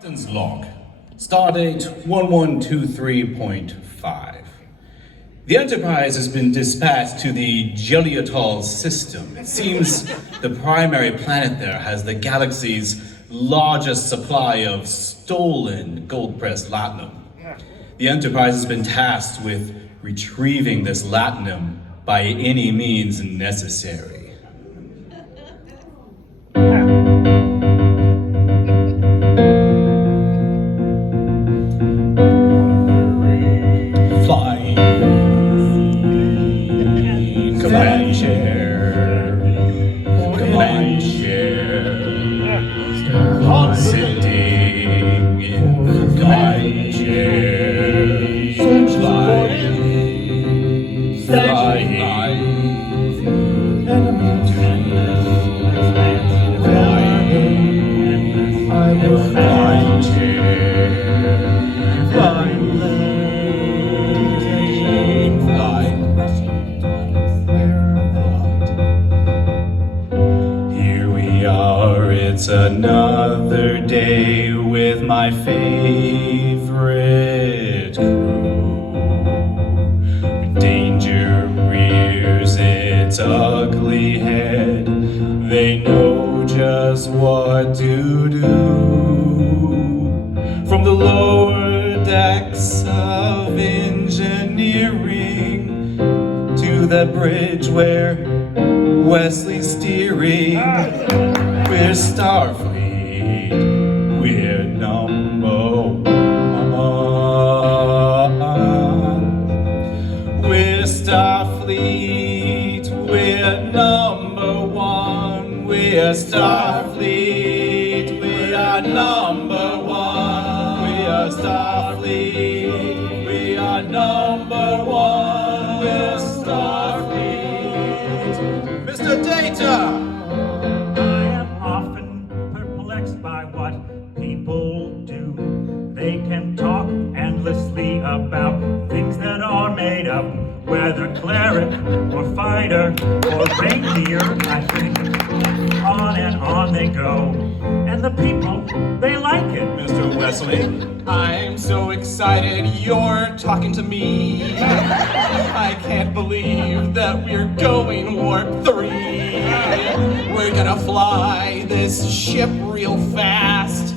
Captain's log. Stardate 1123.5. The Enterprise has been dispatched to the Gelliotol system. It seems the primary planet there has the galaxy's largest supply of stolen gold-pressed latinum. The Enterprise has been tasked with retrieving this latinum by any means necessary. Command chair, sitting in command chair, flying, It's another day with my favorite crew. Danger rears its ugly head. They know just what to do. From the lower decks of engineering to the bridge where Wesley's steering. We're Starfleet, we're number one. We're Starfleet, we're number one. We're Starfleet, we are number one. We are Starfleet, we are number one. We're Starfleet. Mr. Data! By what people do. They can talk endlessly about things that are made up, whether cleric or fighter or reindeer, I think. On and on they go, and the people, they like it. Mr. Wesley, I'm so excited you're talking to me. I can't believe that we're going warp 3. We're gonna fly this ship real fast.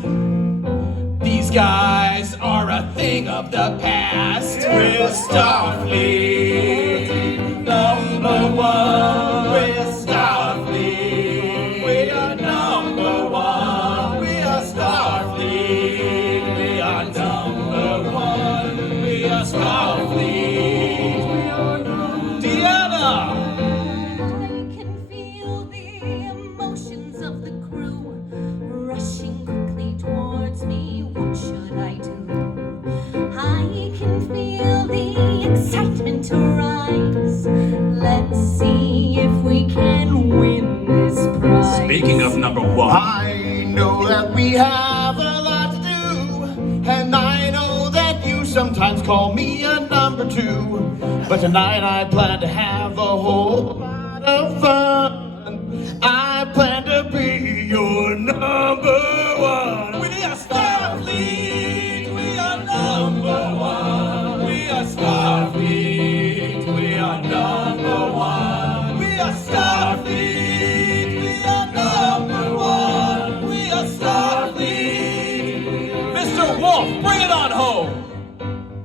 These guys are a thing of the past. We're Starfleet, number one. We're Starfleet, we are number one. We are Starfleet, we are number one. We are Starfleet, we are number one. Deanna! Excitement to rise. Let's see if we can win this prize. Speaking of number one, I know that we have a lot to do, and I know that you sometimes call me a number 2. But tonight I plan to have a whole lot of fun. I plan to be your number 1. We are Starfleet, we are number 1. We are Starfleet, we are number 1. We are Starfleet, we are number 1. We are Starfleet. Mr. Wolf, bring it on home!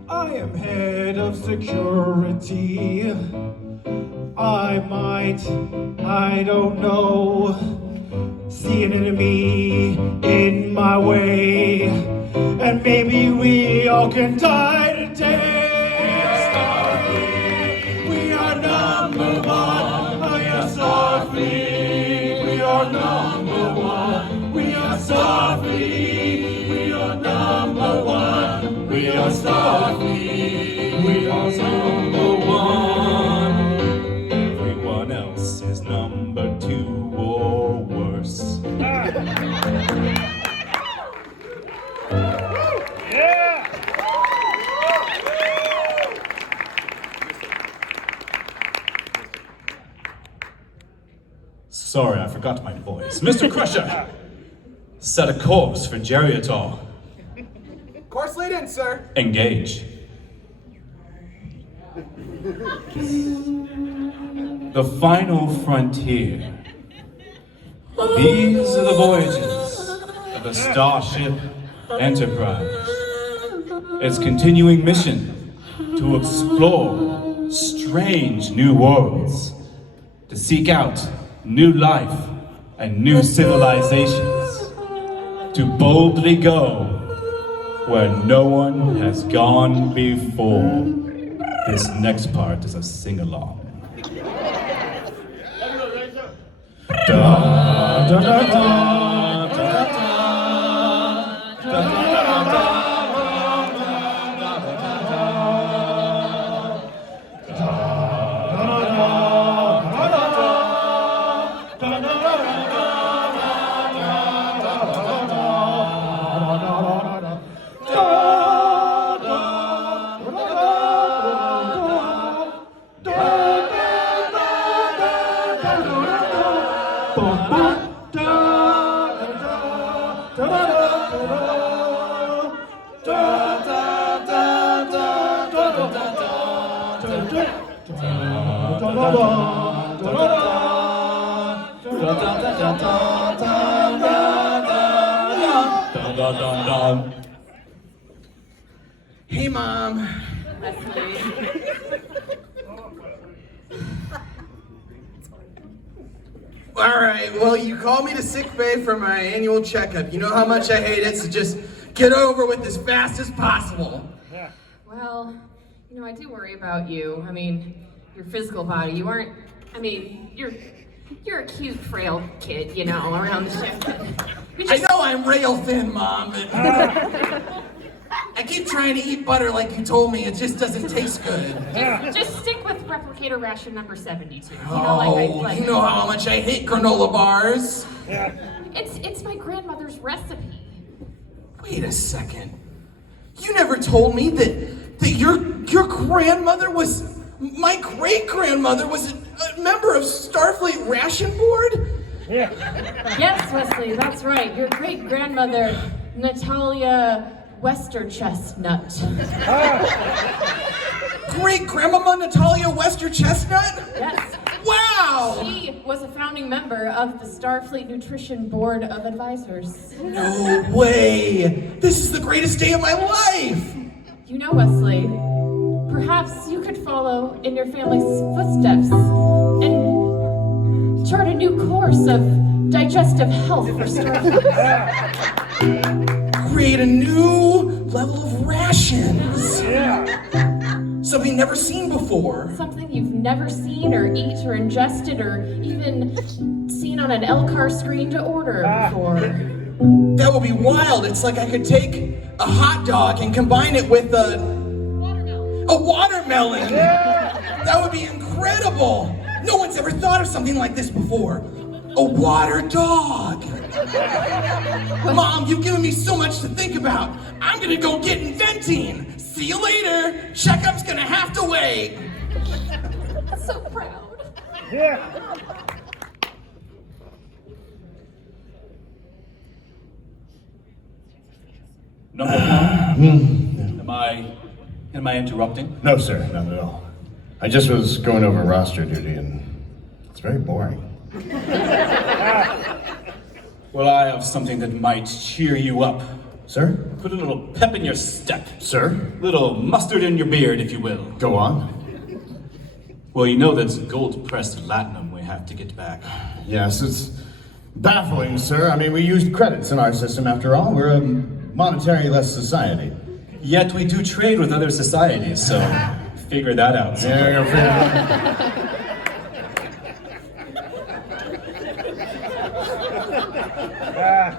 I am head of security. I don't know, see an enemy in my way, and maybe we all can die today. Starfleet, we are number 1. We are Starfleet, we are number 1. We are Starfleet, we are number 1. We are Starfleet, we are number 1. everyone else is number 2 or worse. Sorry, I forgot my voice. Mr. Crusher, set a course for Geriatol. Course laid in, sir. Engage. The final frontier. These are the voyages of the Starship Enterprise. Its continuing mission to explore strange new worlds, to seek out new life and new civilizations, to boldly go where no one has gone before. This next part is a sing-along. Da, da, da, da, da, da, da, da. Hey, Mom. All right, well, you called me to sick bay for my annual checkup. You know how much I hate it, so just get over with as fast as possible. Well, you know, I do worry about you. I mean, your physical body. You aren't, I mean, you're a cute, frail kid, you know, around the ship. I know I'm rail thin, Mom, but I keep trying to eat butter like you told me. It just doesn't taste good. Just stick with replicator ration number 72. You know, Oh, you know how much I hate granola bars. It's my grandmother's recipe. Wait a second. You never told me that your grandmother was, my great-grandmother was a member of Starfleet Ration Board? Yes, Wesley, that's right. Your great-grandmother, Natalia Westerchestnut. Great-grandmama Natalia Westerchestnut? Yes. Wow! She was a founding member of the Starfleet Nutrition Board of Advisors. No way! This is the greatest day of my life! You know, Wesley, perhaps you could follow in your family's footsteps and chart a new course of digestive health for Starfleet. Create a new level of rations! Something never seen before. Something you've never seen or eat or ingested or even seen on an LCAR screen to order before. That would be wild. It's like I could take a hot dog and combine it with a watermelon. That would be incredible. No one's ever thought of something like this before. A water dog. Mom, you've given me so much to think about. I'm gonna go get inventing. See you later. Checkup's gonna have to wait. So proud. Number one, am I interrupting? No, sir, not at all. I just was going over roster duty, and it's very boring. Well, I have something that might cheer you up. Sir? Put a little pep in your step. Sir? Little mustard in your beard, if you will. Go on. Well, you know that's gold-pressed latinum we have to get back. Yes, it's baffling, sir. I mean, we used credits in our system after all. We're a monetary-less society. Yet we do trade with other societies, so figure that out. Yeah, we're gonna figure it out.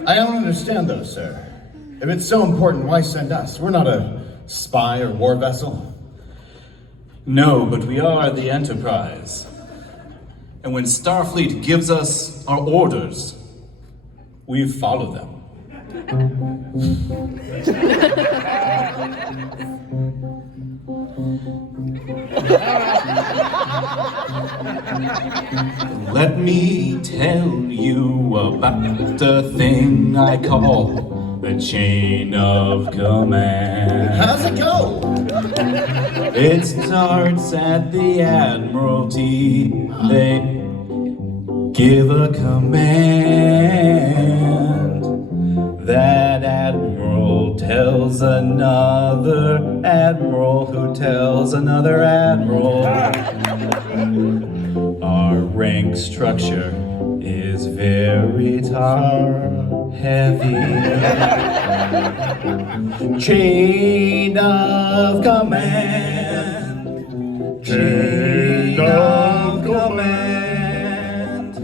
I don't understand though, sir. If it's so important, why send us? We're not a spy or war vessel. No, but we are the Enterprise. And when Starfleet gives us our orders, we follow them. Let me tell you about the thing I call the chain of command. How's it go? It starts at the Admiralty. They give a command. That admiral tells another admiral who tells another admiral. Our rank structure is very heavy. Chain of command. Chain of command.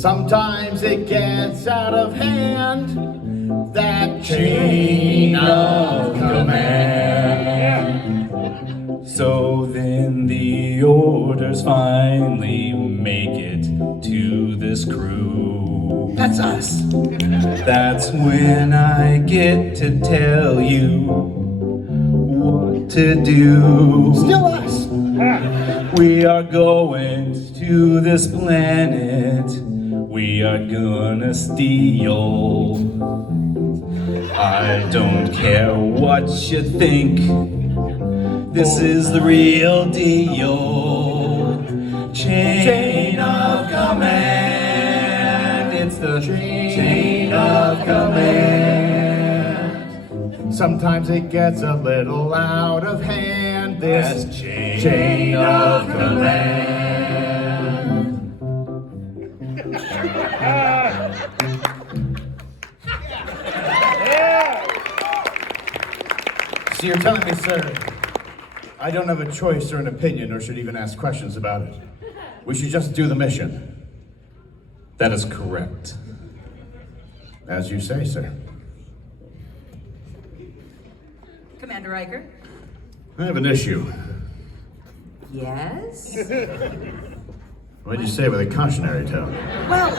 Sometimes it gets out of hand. That chain of command. So then the orders finally make it to this crew. That's us. That's when I get to tell you what to do. Still us. We are going to this planet. We are gonna steal. I don't care what you think. This is the real deal. Chain of command. It's the chain of command. Sometimes it gets a little out of hand. This chain of command. So you're telling me, sir, I don't have a choice or an opinion or should even ask questions about it. We should just do the mission. That is correct. As you say, sir. Commander Riker? I have an issue. Yes? What did you say with a cautionary tone? Well,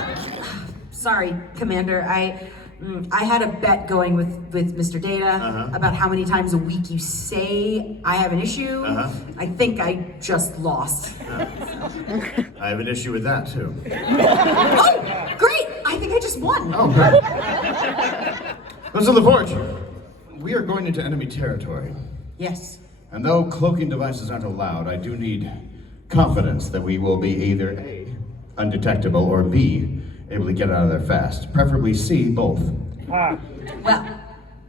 sorry, Commander. I had a bet going with Mr. Data about how many times a week you say I have an issue. I think I just lost. I have an issue with that, too. Oh, great! I think I just won. Oh, great. Listen, LaForge. We are going into enemy territory. Yes. And though cloaking devices aren't allowed, I do need confidence that we will be either A, undetectable, or B, able to get out of there fast. Preferably C, both. Well,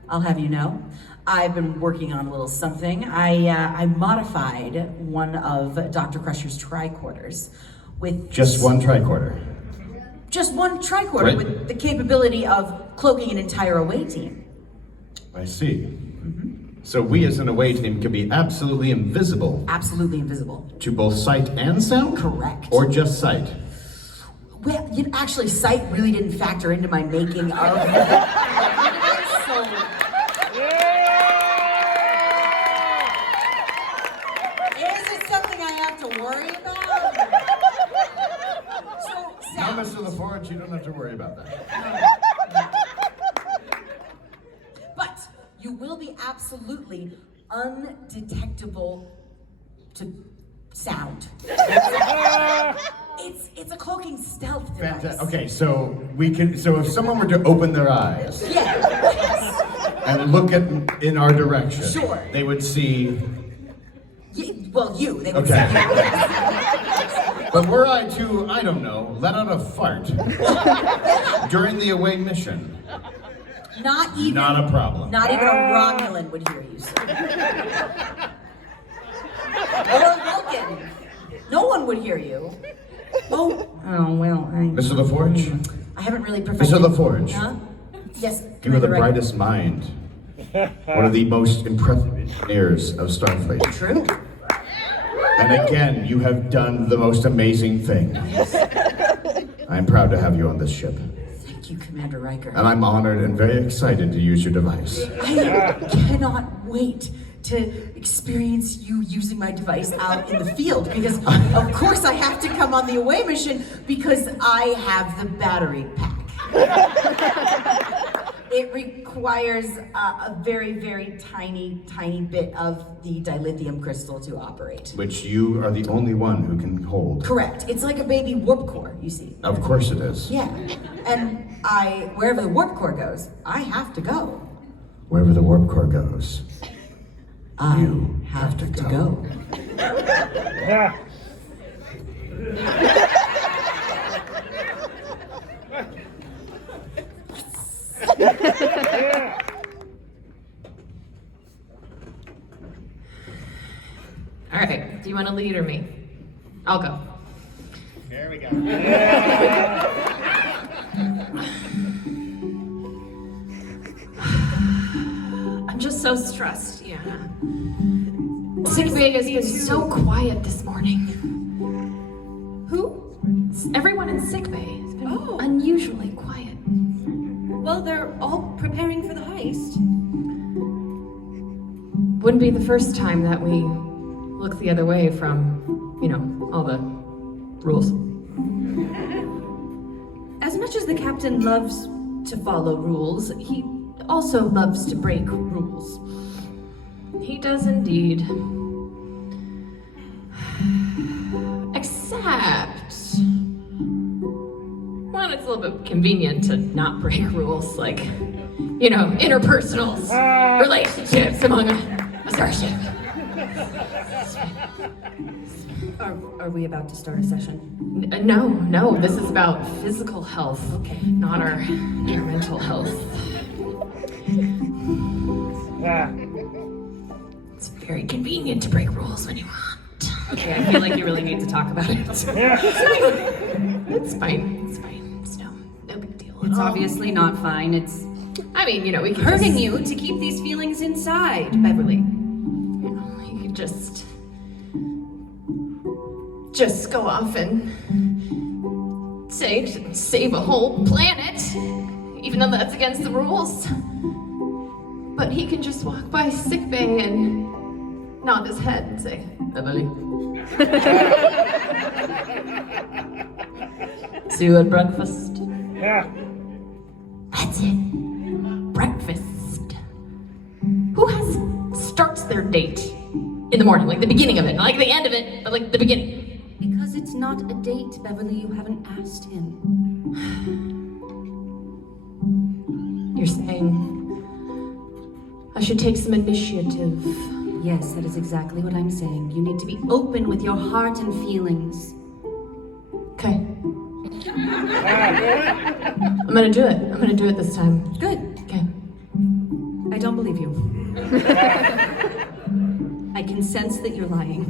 I'll have you know, I've been working on a little something. I modified one of Dr. Crusher's tricorders with... Just one tricorder. Just one tricorder Great. with the capability of cloaking an entire away team. I see. So we as an away team can be absolutely invisible Absolutely invisible. to both sight and sound? Correct. Or just sight? Well, actually, sight really didn't factor into my making of so, is it something I have to worry about? So, No, sound. Mr. LaForge, you don't have to worry about that. But you will be absolutely undetectable to sound. It's a cloaking stealth device. Fantastic. Okay, so we can. So if someone were to open their eyes Yeah. and look in our direction, Sure. they would see. Well, you. They would Okay. say you. But were I to, I don't know, let out a fart during the away mission, Not even. not a problem. Not even a Romulan would hear you, sir. Or a Vulcan. No one would hear you. Oh well, Mr. LaForge, I haven't really perfected... Mr. LaForge. Huh? Yes, you are the Commander Riker. brightest mind, one of the most impressive engineers of Starfleet. True. And again, you have done the most amazing thing. I'm proud to have you on this ship. Thank you, Commander Riker. And I'm honored and very excited to use your device. I cannot wait to experience you using my device out in the field because, of course, I have to come on the away mission because I have the battery pack. It requires a very, very tiny, tiny bit of the dilithium crystal to operate. Which you are the only one who can hold. Correct. It's like a baby warp core, you see. Of course it is. Yeah. And wherever the warp core goes, I have to go. Wherever the warp core goes, I You have to go. All right, do you want to lead or me? I'll go. There we go. I'm just so stressed, yeah. Sick bay has been so quiet this morning. Who? Everyone in sick bay has been Oh. unusually quiet. Well, they're all preparing for the heist. Wouldn't be the first time that we look the other way from, all the rules. As much as the captain loves to follow rules, he also loves to break rules. He does indeed. Except, well, it's a little bit convenient to not break rules, like, interpersonal relationships among a starship. Are we about to start a session? No, this is about physical health, not our mental health. It's very convenient to break rules when you want. Okay, I feel like you really need to talk about it. It's fine. It's no big deal at It's all. obviously not fine. It's We can hurting you to keep these feelings inside, Beverly. You could just go off and save a whole planet, even though that's against the rules. But he can just walk by sickbay and nod his head and say, Beverly. See you at breakfast. Yeah. That's it. Breakfast. Who starts their date in the morning, like the beginning of it, not like the end of it, but like the beginning? Because it's not a date, Beverly. You haven't asked him. You're saying I should take some initiative. Yes, that is exactly what I'm saying. You need to be open with your heart and feelings. Okay. I'm gonna do it. I'm gonna do it this time. Good. Okay. I don't believe you. I can sense that you're lying.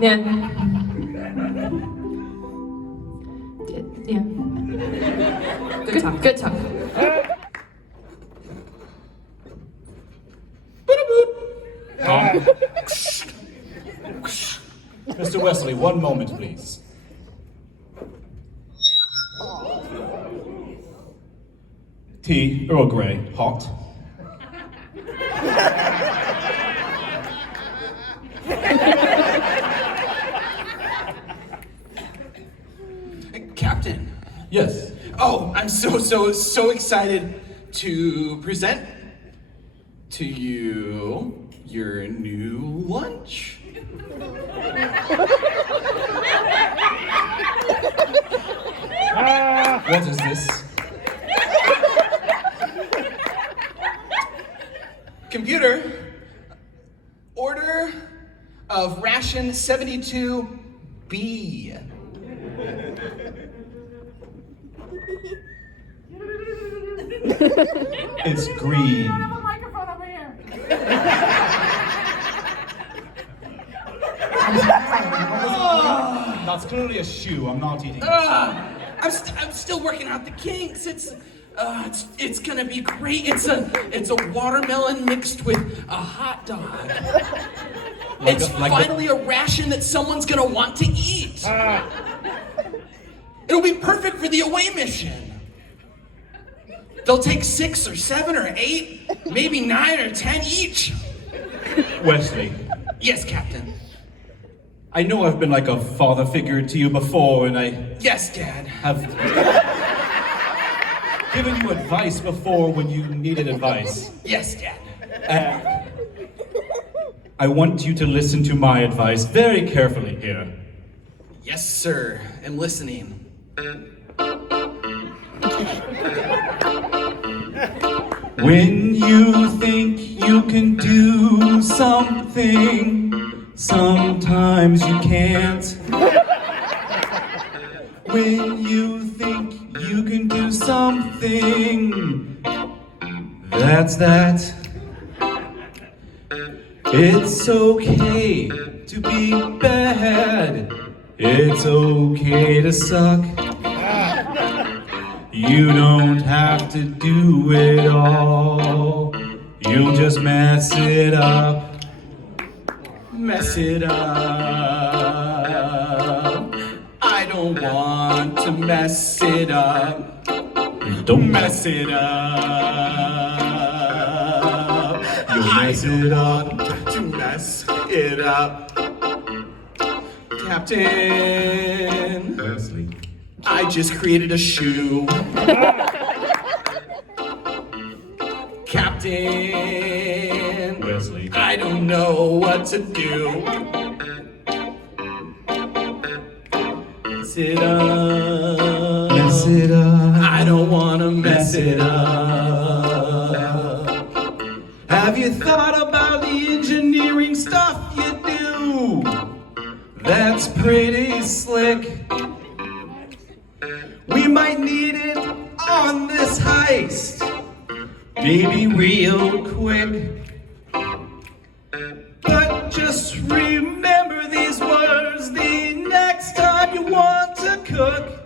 Yeah. Yeah. Good talk. Good talk. Mr. Wesley, one moment, please. Tea, Earl Grey, hot. Captain. Yes. Oh, I'm so excited to present to you your new lunch. What is this? Computer, order of ration 72B. It's green. That's clearly a shoe. I'm not eating it. I'm still working out the kinks. It's gonna be great. It's a watermelon mixed with a hot dog. It's finally a ration that someone's gonna want to eat. It'll be perfect for the away mission. They'll take 6 or 7 or 8, maybe 9 or 10 each. Wesley, Yes, Captain. I know I've been like a father figure to you before, and I Yes, Dad. have given you advice before when you needed advice. Yes, Dad. I want you to listen to my advice very carefully here. Yes, sir. I'm listening. When you think you can do something, sometimes you can't. When you think you can do something, that's that. It's okay to be bad. It's okay to suck. You don't have to do it all. You'll just mess it up. Mess it up. I don't want to mess it up. Don't Mess it up. You'll mess it up. To mess it up. Captain, Wesley. I just created a shoe. Captain, Wesley. I don't know what to do. Mess it up. Mess it up. I don't wanna mess it up. Have you thought about the engineering stuff you do? That's pretty slick. We might need it on this heist. Maybe real quick. But just remember these words the next time you want to cook.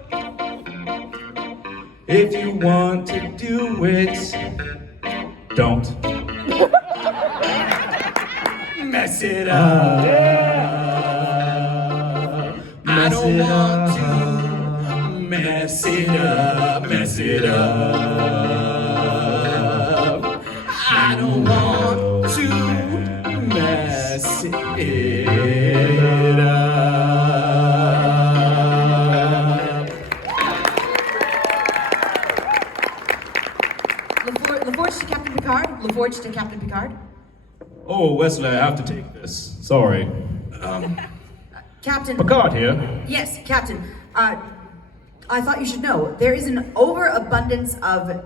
If you want to do it, don't. Mess it up. I don't want to mess it up. Mess it up. I don't want to mess it up. LaForge to Captain Picard. LaForge to Captain Picard. Oh, Wesley, I have to take this. Sorry. Captain. Picard here. Yes, Captain. I thought you should know there is an overabundance of,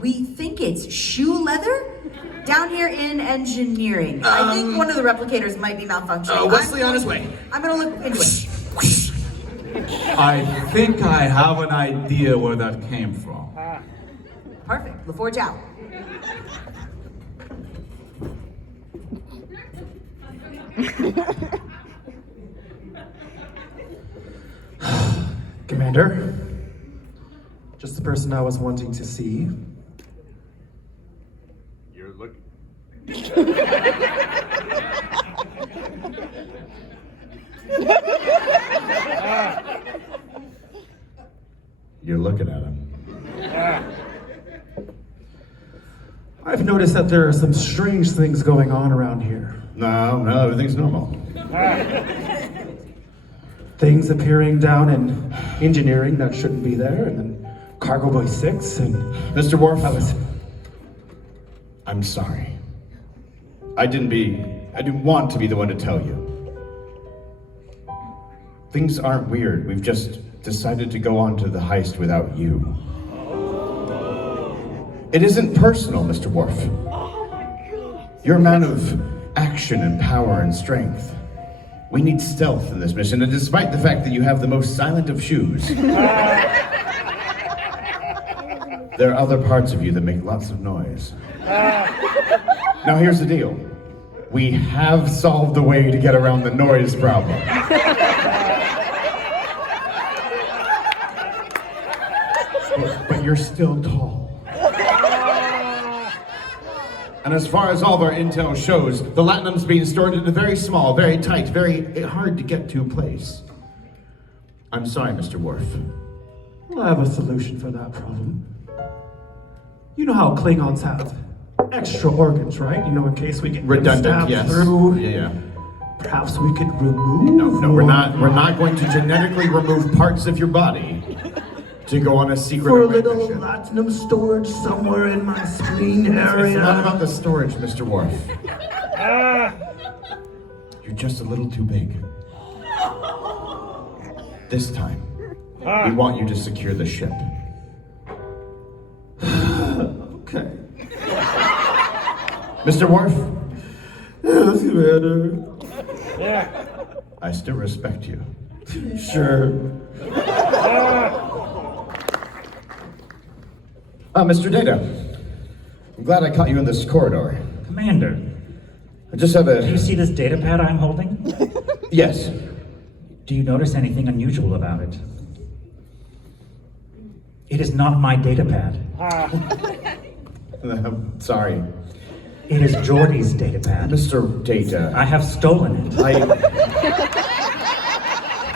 we think it's shoe leather down here in engineering. I think one of the replicators might be malfunctioning. Wesley on his way. I'm gonna look into it. I think I have an idea where that came from. Perfect. LaForge out. Commander, just the person I was wanting to see. You're looking. You're looking at him. I've noticed that there are some strange things going on around here. No, everything's normal. Things appearing down in engineering that shouldn't be there, and then Cargo Boy 6, and Mr. Worf, I was... I'm sorry. I didn't want to be the one to tell you. Things aren't weird. We've just decided to go on to the heist without you. It isn't personal, Mr. Worf. You're a man of action and power and strength. We need stealth in this mission, and despite the fact that you have the most silent of shoes, there are other parts of you that make lots of noise. Now here's the deal. We have solved a way to get around the noise problem. But you're still tall. And as far as all of our intel shows, the latinum's being stored in a very small, very tight, very hard to get to place. I'm sorry, Mr. Worf. Well, I have a solution for that problem. You know how Klingons have extra organs, right? You know, in case we get Redundant, stabbed yes. through. Yeah. Perhaps we could remove. No, we're not going to genetically remove parts of your body to go on a secret For a array little mission. latinum storage somewhere in my spleen It's area. not about the storage, Mr. Worf. You're just a little too big. This time, we want you to secure the ship. Okay. Mr. Worf, Yes, Commander. I still respect you. Sure. Mr. Data, I'm glad I caught you in this corridor. Commander, I just have do you a... see this data pad I'm holding? Yes. Do you notice anything unusual about it? It is not my data pad. I'm sorry. It is Geordi's data pad. Mr. Data, I have stolen it.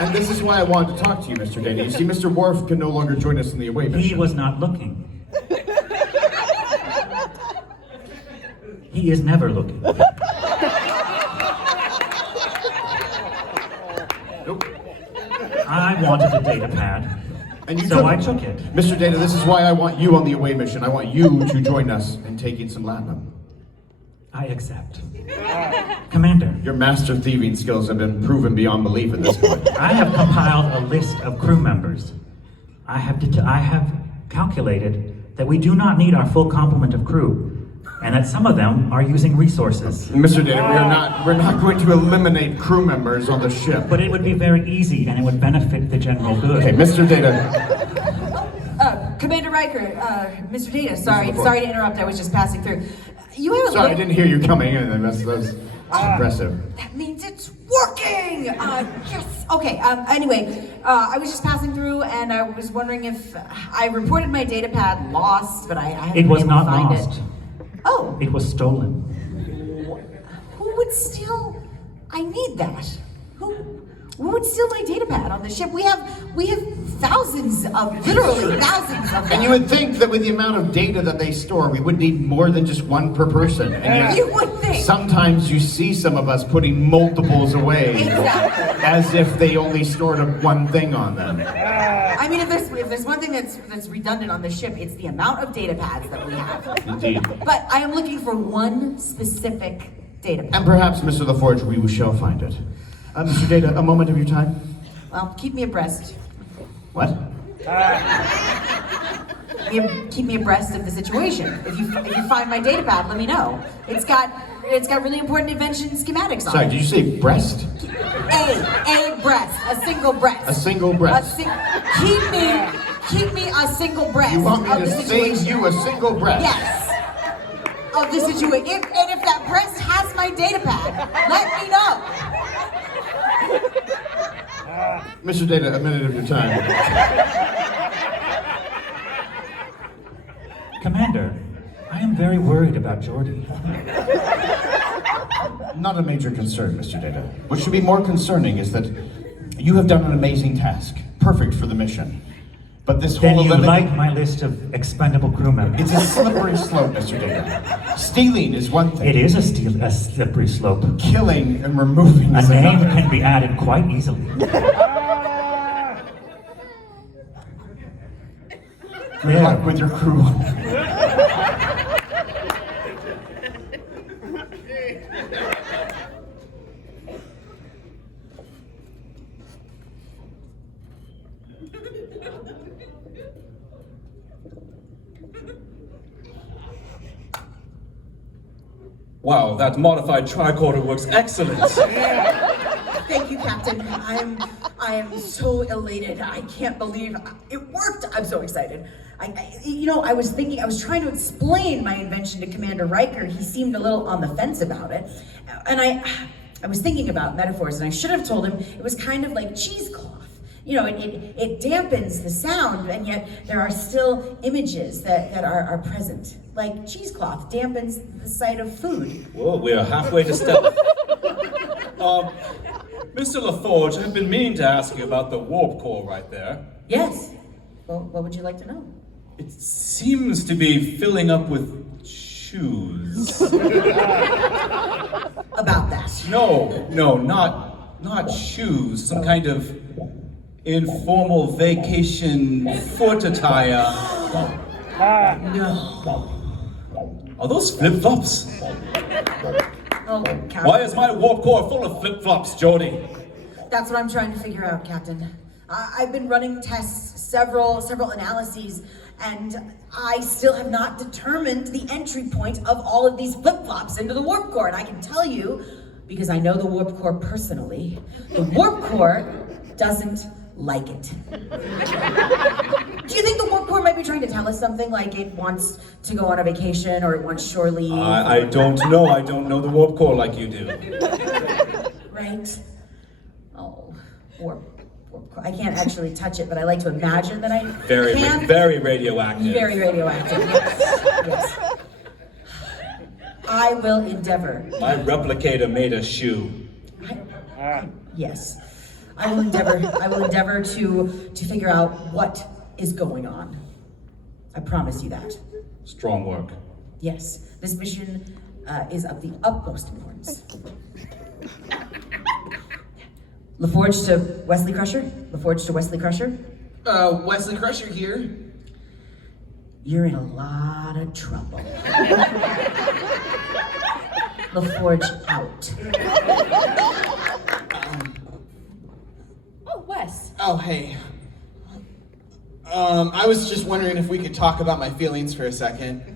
And this is why I wanted to talk to you, Mr. Data. You see, Mr. Worf can no longer join us in the away mission. He was not looking. He is never looking. Nope. I wanted the data pad, And you so took I it. took it. Mr. Data, this is why I want you on the away mission. I want you to join us in taking some latinum. I accept. Commander, Your master thieving skills have been proven beyond belief at this point. I have compiled a list of crew members. I have calculated that we do not need our full complement of crew, and that some of them are using resources. Mr. Data, we're not going to eliminate crew members on the ship. But it would be very easy, and it would benefit the general good. Okay, Mr. Data. Commander Riker, Mr. Data, sorry to interrupt, I was just passing through. You have a Sorry, I look- didn't hear you coming in. That was impressive. That means it's working! Yes! Okay, anyway, I was just passing through and I was wondering if I reported my data pad lost, but I haven't It was been able not to find lost. it. Oh, It was stolen. who would steal? I need that. Who would steal my data pad on the ship? We have thousands of, literally thousands of them. And you would think that with the amount of data that they store, we would need more than just one per person. And yet, You would think. sometimes you see some of us putting multiples away, Exactly. as if they only stored one thing on them. I mean, if there's one thing that's redundant on the ship, it's the amount of data pads that we have. Indeed. But I am looking for one specific data pad. And perhaps, Mr. LaForge, we shall find it. Mr. Data, a moment of your time. Well, keep me abreast. What? Keep me abreast of the situation. If you find my data pad, let me know. It's got really important invention schematics on Sorry, it. did you say breast? A breast, a single breast. A single breast. Keep me a single breast. You want me of to the save situation. you a single breast? Yes. Of the situation. And if that breast has my data pad, let me know. Mr. Data, a minute of your time. Commander, I am very worried about Geordi. Not a major concern, Mr. Data. What should be more concerning is that you have done an amazing task, perfect for the mission. But this Then whole you like my list of expendable crew members. It's a slippery slope, Mr. Data. Stealing is one thing. It is a slippery slope. Killing and removing A is name another. can be added quite easily. Good luck with your crew. Wow, that modified tricorder works excellent. Thank you, Captain. I am so elated. I can't believe it worked. I'm so excited. I was trying to explain my invention to Commander Riker. He seemed a little on the fence about it. And I was thinking about metaphors, and I should have told him it was kind of like cheesecloth. You know, it dampens the sound, and yet there are still images that are present. Like cheesecloth dampens the sight of food. Well, we are halfway to stealth. Mr. LaForge, I've been meaning to ask you about the warp core right there. Yes. Well, what would you like to know? It seems to be filling up with shoes. About that. No, not shoes. Some kind of informal vacation foot attire. No. Are those flip-flops? Oh, Captain. Why is my warp core full of flip-flops, Geordi? That's what I'm trying to figure out, Captain. I've been running tests, several analyses, And I still have not determined the entry point of all of these flip-flops into the warp core. And I can tell you, because I know the warp core personally, the warp core doesn't like it. Do you think the warp core might be trying to tell us something, like it wants to go on a vacation or it wants shore leave? I don't know. I don't know the warp core like you do. Right? Oh, warp core. I can't actually touch it, but I like to imagine that I can. Very radioactive. Very radioactive, yes. I will endeavor. My replicator made a shoe. Yes. I will endeavor to figure out what is going on. I promise you that. Strong work. Yes, this mission is of the utmost importance. LaForge to Wesley Crusher? LaForge to Wesley Crusher? Wesley Crusher here. You're in a lot of trouble. LaForge out. Oh, Wes. Oh, hey. I was just wondering if we could talk about my feelings for a second.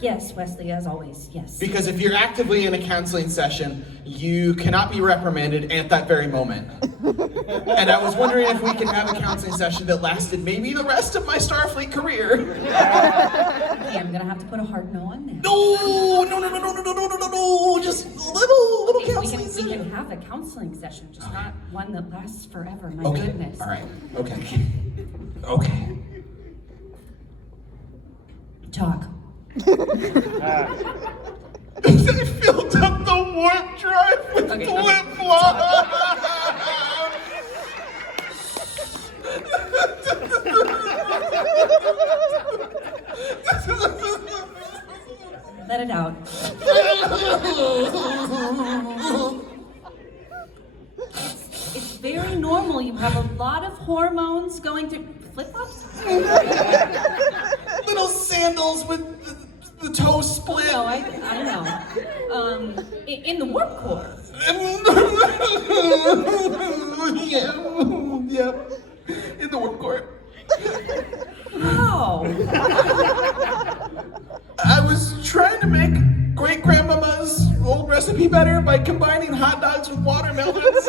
Yes, Wesley, as always, yes. Because if you're actively in a counseling session, you cannot be reprimanded at that very moment. And I was wondering if we can have a counseling session that lasted maybe the rest of my Starfleet career. Okay, I'm gonna have to put a hard no on there. No, just a little Okay, counseling we session. can have a counseling session, just not one that lasts forever, my Okay, goodness. all right, okay. Talk. They filled up the warp drive with flip-flops. Let it out. It's very normal. You have a lot of hormones going through. Flip-flops? Little sandals with the toe split. No, I know. In the warp core. Yep. In the warp core. Wow. I was trying to make great grandmama's old recipe better by combining hot dogs with watermelons.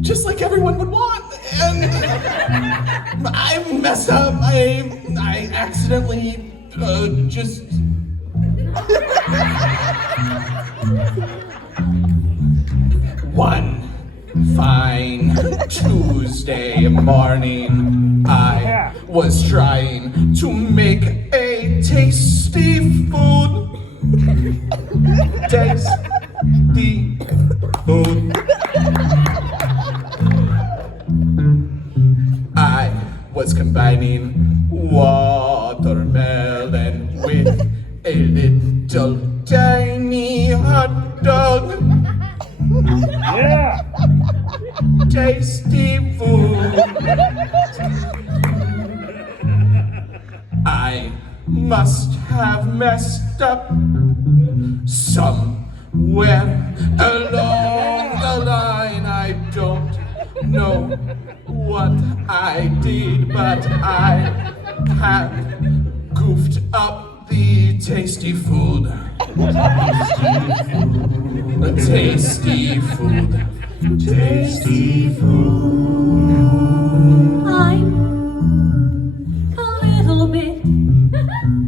Just like everyone would want. And I messed up. I accidentally just... One fine Tuesday morning, I was trying to make a tasty food. Tasty food. I was combining watermelon with a little tiny hot dog. Yeah! Tasty food. I must have messed up somewhere along the line. I don't know what I did, but I have goofed up the tasty food. Tasty food. Tasty food. I'm a little bit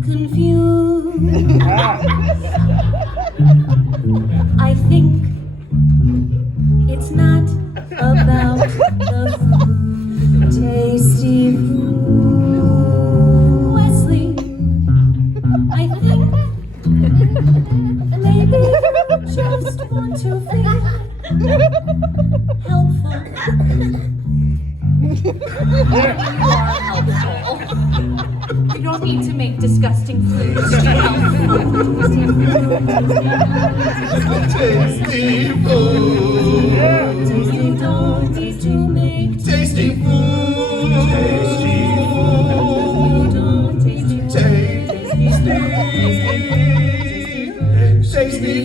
confused. I think it's not about the food. Tasty food. Wesley, I think maybe you just want to feel helpful. You are helpful. You don't need to make disgusting foods to help. Tasty food. You don't need to make Tasty food. Tasty food. you don't taste it. Tasty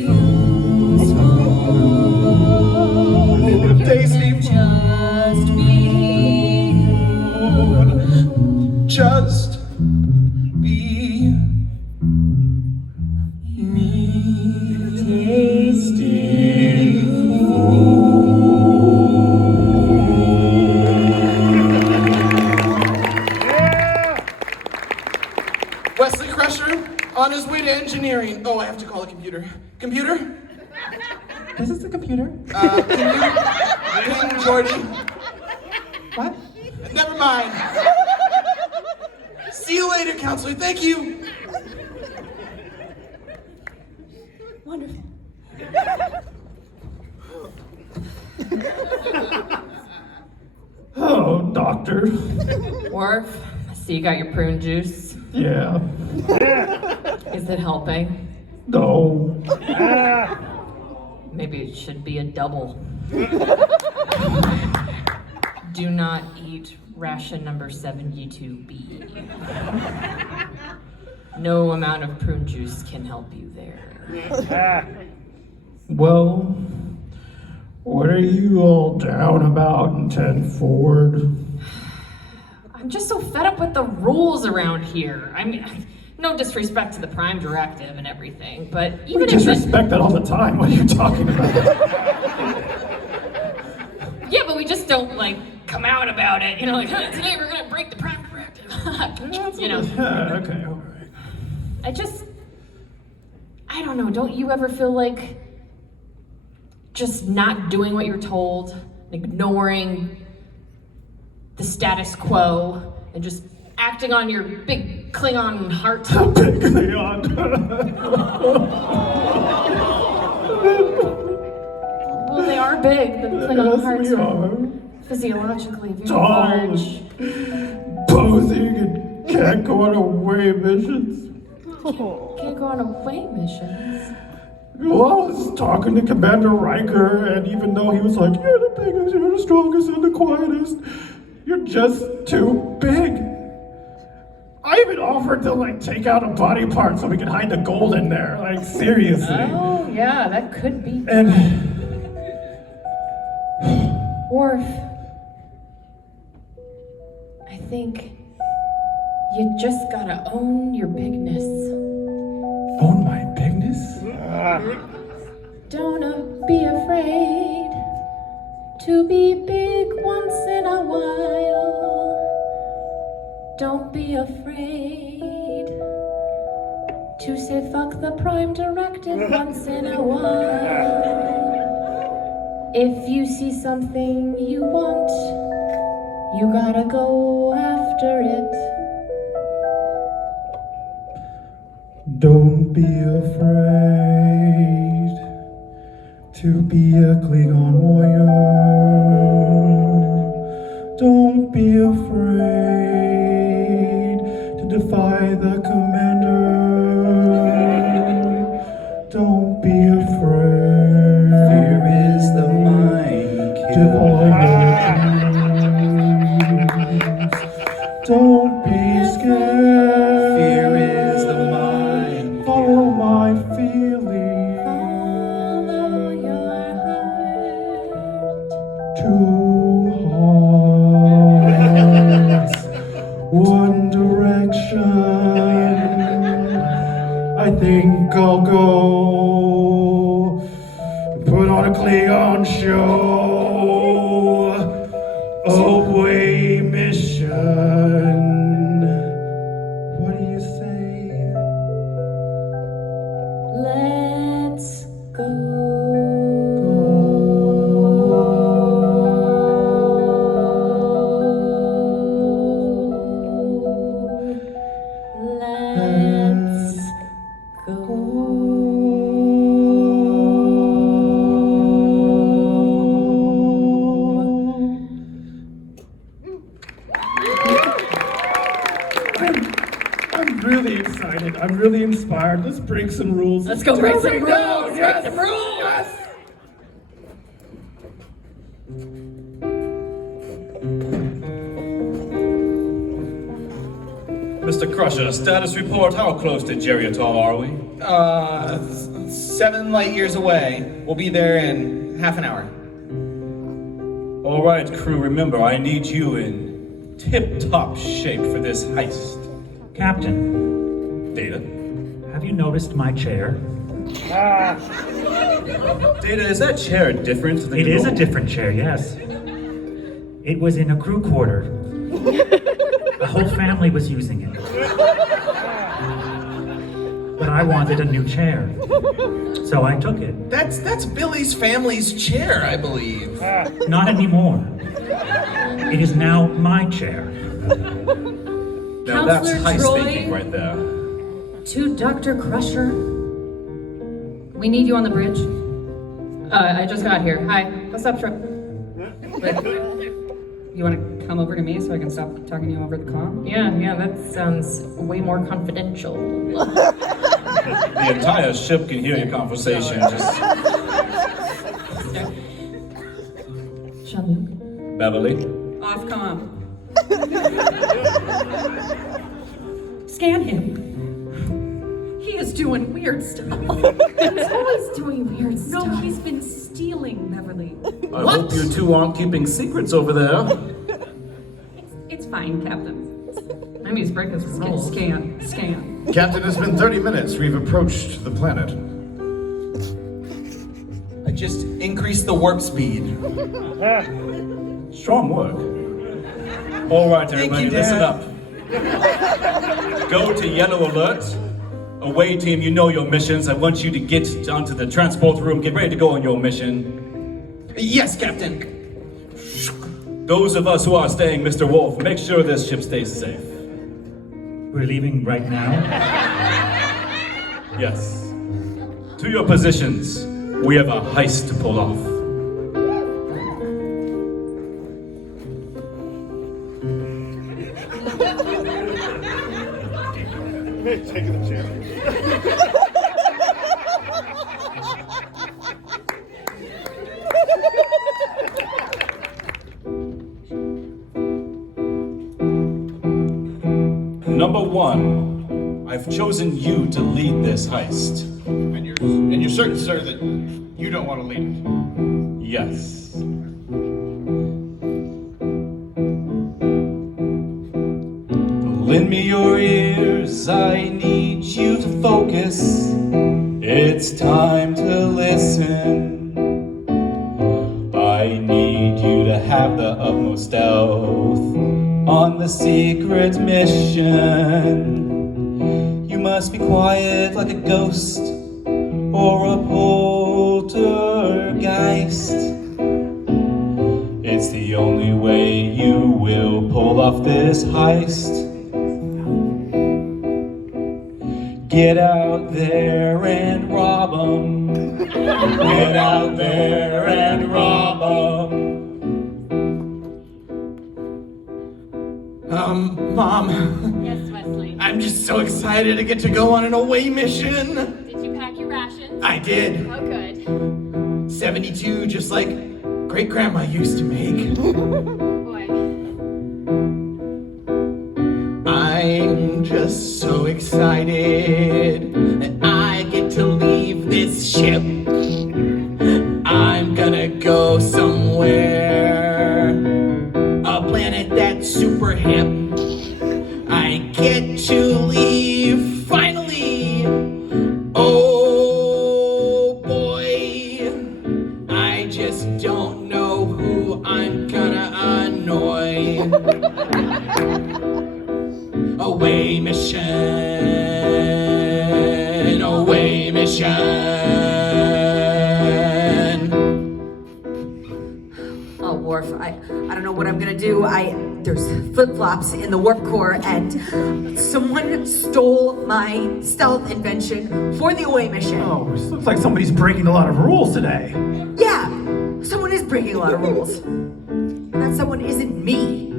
food. Tasty Just be you. Just Wesley Crusher on his way to engineering. Oh, I have to call the computer. Computer? This is the computer. Can you ping Jordy? What? Never mind. See you later, counselor. Thank you. Wonderful. Oh, doctor. Worf, I see you got your prune juice. Yeah. Is it helping? No. Maybe it should be a double. Do not eat ration number 72B. No amount of prune juice can help you there. Well, what are you all down about in 10 forward? I'm just so fed up with the rules around here. I mean, no disrespect to the Prime Directive and everything, but even We if disrespect that all the time. What are you talking about? yeah, but we just don't like come out about it. You know, like today we're gonna break the Prime Directive. You know. Okay, all right. I don't know. Don't you ever feel like just not doing what you're told, ignoring the status quo, and just acting on your big Klingon heart? Big Leon. Well, they are big. The Klingon Yes, hearts we are are. physiologically very Tall, large. posing, and can't go on away missions. Can't go on away missions. Well, I was talking to Commander Riker, and even though he was like, you're the biggest, you're the strongest, and the quietest, you're just too big. I even offered to like take out a body part so we could hide the gold in there. Like, seriously. Oh, yeah, that could be. And Worf, I think you just gotta own your bigness. own my bigness? Don't be afraid to be big once in a while. Don't be afraid to say fuck the Prime Directive once in a while. If you see something you want, you gotta go after it. Don't be afraid to be a Klingon warrior. Don't be afraid to defy the commander. Don't be afraid. Fear is the mind to killer. follow your dreams. Don't be scared. Fear is the mind Follow my feelings. Follow your heart. Two hearts, one direction. I think I'll go put on a Klingon show. Away mission. What do you say? Let's go. Let's I'm really excited. I'm really inspired. Let's break some rules. Let's go break some Break rules. down. Break some rules. Yes. Mr. Crusher, status report. How close to Geriatol are we? 7 light years away. We'll be there in half an hour. All right, crew, remember, I need you in tip-top shape for this heist. Captain, Data? have you noticed my chair? Data, is that chair different than It is a normal? different chair, yes. It was in a crew quarter. The whole family was using it. but I wanted a new chair. So I took it. That's Billy's family's chair, I believe. Not anymore. It is now my chair. Now that's Counselor heist Troi? thinking right there. To Dr. Crusher. We need you on the bridge. I just got here. Hi. What's up, Troi? You want to come over to me so I can stop talking to you over the comm? Yeah, that sounds way more confidential. The entire ship can hear your conversation. Just Shilling. Beverly. Off comm. Scan him. He is doing weird stuff. He's always doing weird stuff. No, he's been stealing, Beverly. I hope you two aren't keeping secrets over there. It's fine, Captain. Maybe he's breaking his rules. Scan. Captain, it's been 30 minutes. We've approached the planet. I just increased the warp speed. Strong work. All right, everybody, you, listen Dad. up. Go to yellow alert. Away team, you know your missions. I want you to get onto the transport room. Get ready to go on your mission. Yes, Captain. Those of us who are staying, Mr. Wolf, make sure this ship stays safe. We're leaving right now. Yes. To your positions. We have a heist to pull off. Taking the chance. Number one, I've chosen you to lead this heist. And you're certain, sir, that you don't want to lead it? Yes. Lend me your ears, I need you to focus. It's time to listen. I need you to have the utmost stealth on the secret mission. You must be quiet like a ghost or a poltergeist. It's the only way you will pull off this heist. Get out there and rob 'em. Get out there and rob 'em. Mom, Yes, Wesley. I'm just so excited to get to go on an away mission. Did you pack your rations? I did. Oh, good. 72, just like great grandma used to make. Boy. I'm just so excited that I get to leave this ship. I'm gonna go somewhere, a planet that's super hip. I get to leave finally. Oh boy, I just don't know who I'm gonna annoy. Away mission, away mission. Oh, Worf, I don't know what I'm gonna do. There's flip-flops in the warp core, and someone stole my stealth invention for the away mission. Oh, this looks like somebody's breaking a lot of rules today. Yeah, someone is breaking a lot of rules. And that someone isn't me.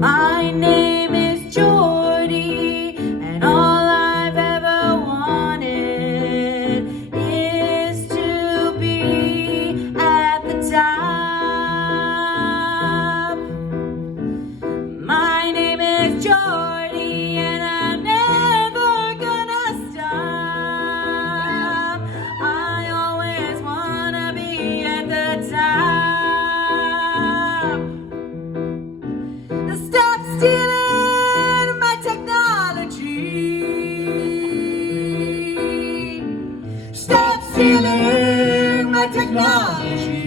My name is Jordy, and all I've ever wanted is to be at the top. My name is Jordy, and I'm never gonna stop. I always wanna be at the top. Stop stealing my technology. Stop stealing my technology.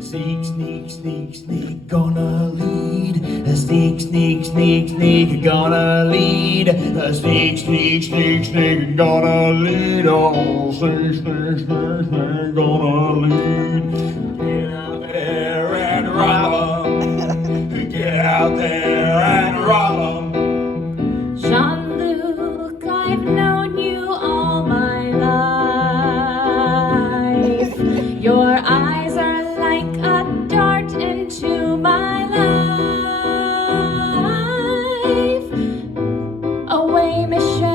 Sneak, sneak, sneak, sneak, gonna lead Sneak, sneak, sneak, sneak, gonna lead. Sneak, sneak, sneak, sneak, gonna lead. Oh, sneak, sneak, sneak, sneak, gonna lead. Get out there and rob 'em. Get out there and rob 'em. Jean-Luc, I've known you all my life. Your eyes are like a dart into my life. Away, mission.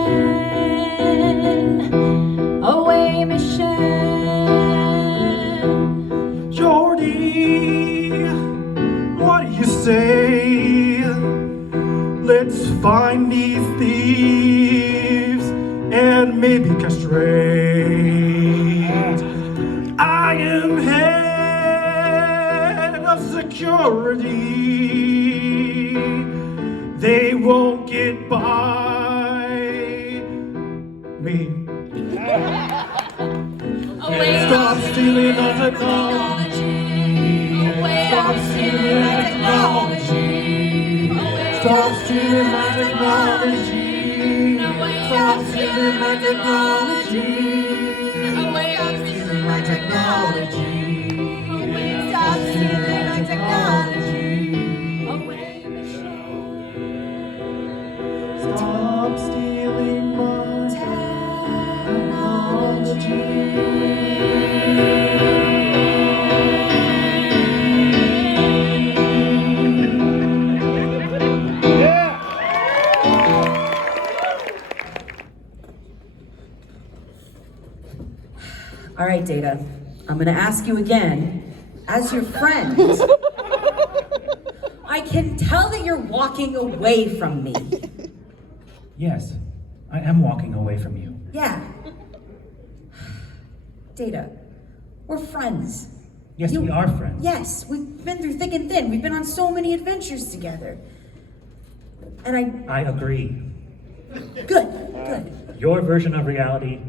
Away, mission. Jordy, what do you say? Let's find these thieves and maybe castrate. I am head of security. They won't get by me. Stop stealing our technology. Stop stealing our technology. Stop stealing my technology. Stop stealing my technology. Stop stealing my technology. Stop stealing my technology. Stop stealing my technology. All right, Data. I'm gonna ask you again, as your friend. I can tell that you're walking away from me. Yes, I am walking away from you. Yeah. Data, we're friends. Yes, we are friends. Yes, we've been through thick and thin. We've been on so many adventures together. And I agree. good. Your version of reality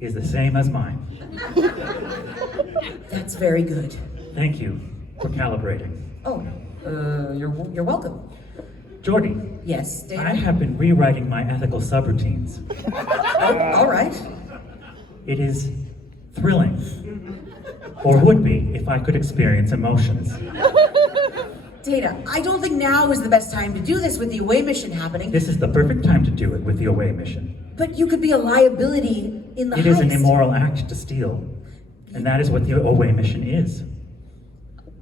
is the same as mine. That's very good. Thank you for calibrating. Oh, you're welcome. Jordy, Yes, Data. I have been rewriting my ethical subroutines. All right. It is thrilling, or would be if I could experience emotions. Data, I don't think now is the best time to do this with the away mission happening. This is the perfect time to do it with the away mission. But you could be a liability in the It is an heist. immoral act to steal, and that is what the away mission is.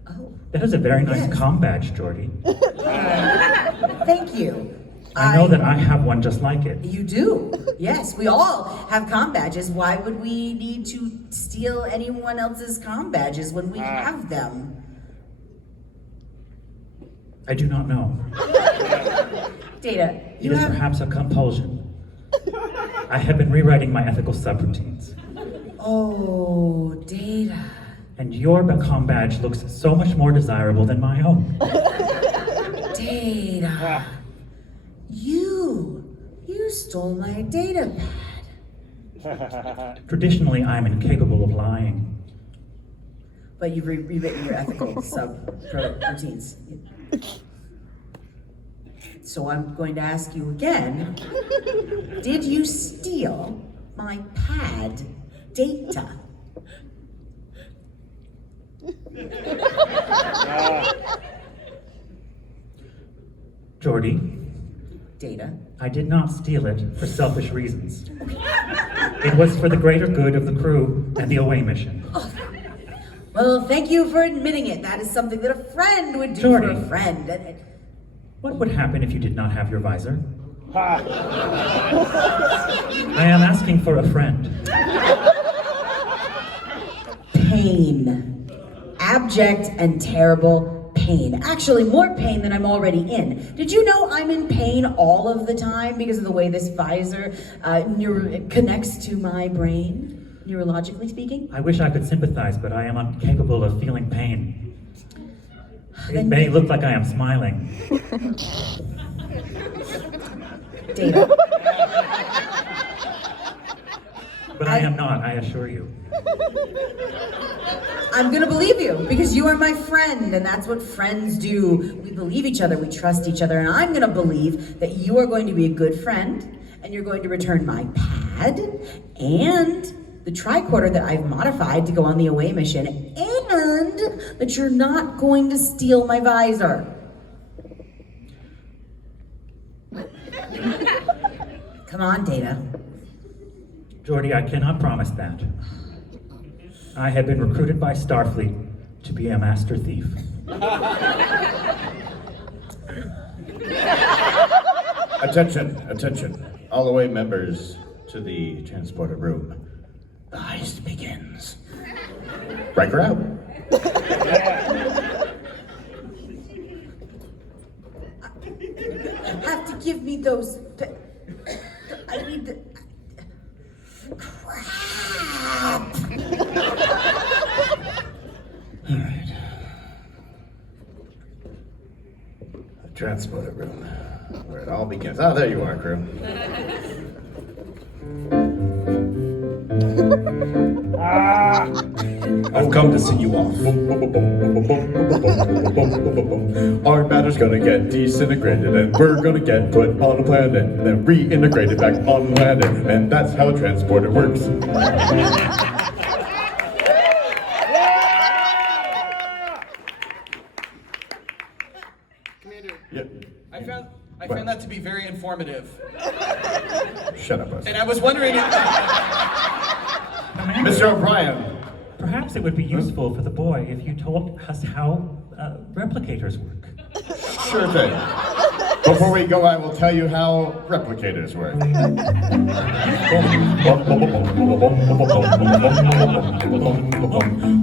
Oh, That is a very nice Yes. comm badge, Jordy. thank you. I know that I have one just like it. You do. Yes, we all have comm badges. Why would we need to steal anyone else's comm badges when we have them? I do not know. Data, It you is have... perhaps a compulsion. I have been rewriting my ethical subroutines, Oh, Data. and your comm badge looks so much more desirable than my own. Data. You stole my data pad. Traditionally, I'm incapable of lying. But you've rewritten your ethical routines. So I'm going to ask you again, did you steal my pad data? Jordy, Data. I did not steal it for selfish reasons. It was for the greater good of the crew and the away mission. Well, thank you for admitting it. That is something that a friend would do Jordy. for a friend. What would happen if you did not have your visor? I am asking for a friend. Pain. Abject and terrible pain. Actually, more pain than I'm already in. Did you know I'm in pain all of the time because of the way this visor connects to my brain, neurologically speaking? I wish I could sympathize, but I am incapable of feeling pain. It Then- may look like I am smiling. Data. But I am not, I assure you. I'm gonna believe you because you are my friend, and that's what friends do. We believe each other, we trust each other, and I'm gonna believe that you are going to be a good friend, and you're going to return my pad and the tricorder that I've modified to go on the away mission, and that you're not going to steal my visor. Come on, Data. Geordi, I cannot promise that. I have been recruited by Starfleet to be a master thief. Attention, attention. All away members to the transporter room. The heist begins. Riker out. Have to give me those. I need the. Crap! All right. The transporter room, where it all begins. Oh, there you are, crew. I've come to see you off. Our matter's gonna get disintegrated, and we're gonna get put on a planet, and then reintegrated back on the planet, and that's how a transporter works. Yep. I found that to be very informative. Shut up, Wesley. And I was wondering if... Mr. O'Brien. Perhaps it would be useful for the boy if you told us how replicators work. Sure thing. Before we go, I will tell you how replicators work.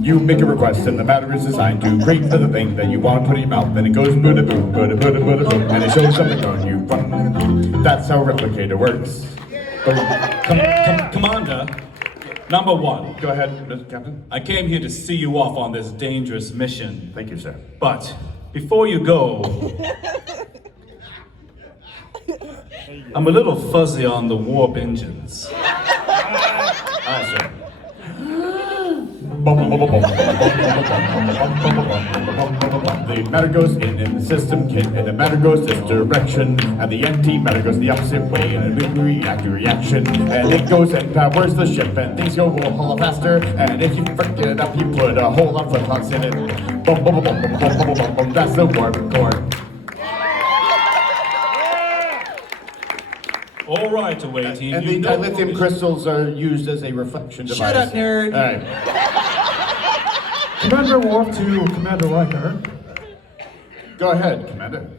You make a request and the matter is designed to create the thing that you want to put in your mouth, then it goes boom, boom, boom, boom, boom, boom, and it shows something on you. That's how replicator works. Commander, number one. Go ahead, Mr. Captain. I came here to see you off on this dangerous mission. Thank you, sir. But before you go, I'm a little fuzzy on the warp engines. Aye, sir. The matter goes in the system kit, and the matter goes this direction, and the anti-matter goes the opposite way, and we react to reaction, and it goes and powers the ship, and things go a whole lot faster, and if you frick it up, you put a whole lot of footlogs in it. That's the warp core. All right, away team. And the dilithium crystals are used as a reflection device. Shut up, nerd. All right. Commander Worf to Commander Riker. Go ahead, Commander.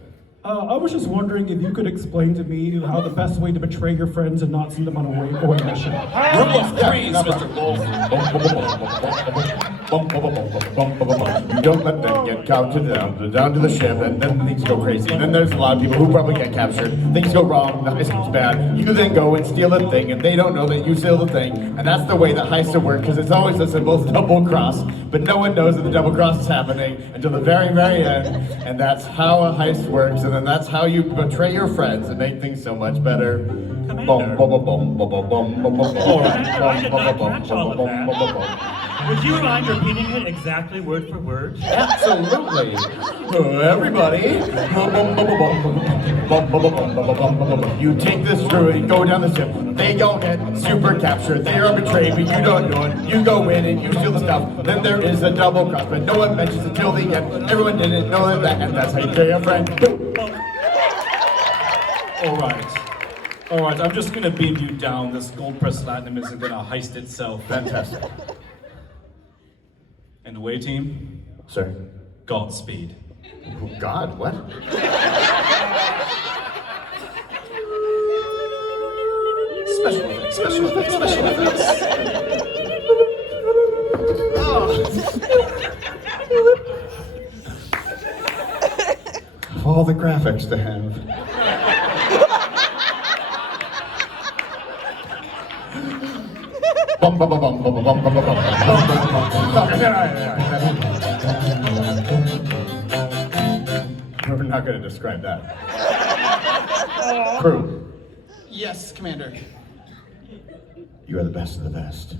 I was just wondering if you could explain to me how the best way to betray your friends and not send them on a away mission. Rule of threes, Mr. Wolf. You don't let them get counted down to the ship, and then things go crazy. And then there's a lot of people who probably get captured. Things go wrong, the heist goes bad. You then go and steal the thing, and they don't know that you steal the thing. And that's the way the heists will work, because it's always a simple double cross. But no one knows that the double cross is happening until the very, very end. And that's how a heist works, and then that's how you betray your friends and make things so much better. All right, I did not catch all of that. Would you mind repeating it exactly word for word? Absolutely. Everybody. You take this through and go down the ship. They go get super captured. They are betrayed, but you don't know it. You go in and you steal the stuff. Then there is a double cross, but no one mentions it till the end. Everyone didn't know that, and that's how you carry a friend. All right, I'm just gonna beam you down. This gold press platinum isn't gonna heist itself. Fantastic. And away team, Sir. Godspeed. Oh, God, what? Special effects, special effects, special effects. All the graphics to have. We're not going to describe that. Crew, Yes, Commander. you are the best of the best.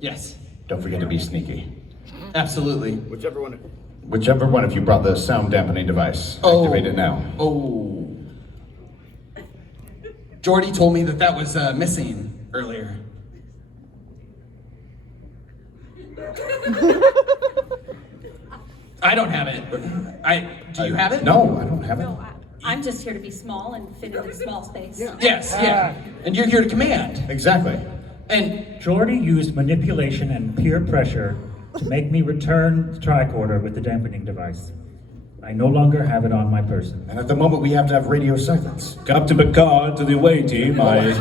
Yes. Don't forget to be sneaky. Absolutely. Whichever one of you brought the sound dampening device. Activate it now. Oh. Jordy told me that was missing earlier. I don't have it. Do you have it? No, I don't have it. No, I'm just here to be small and fit in this small space. Yes, yeah. And you're here to command. Exactly. And Jordy used manipulation and peer pressure to make me return the tricorder with the dampening device. I no longer have it on my person. And at the moment we have to have radio silence. Captain Picard to the away team, I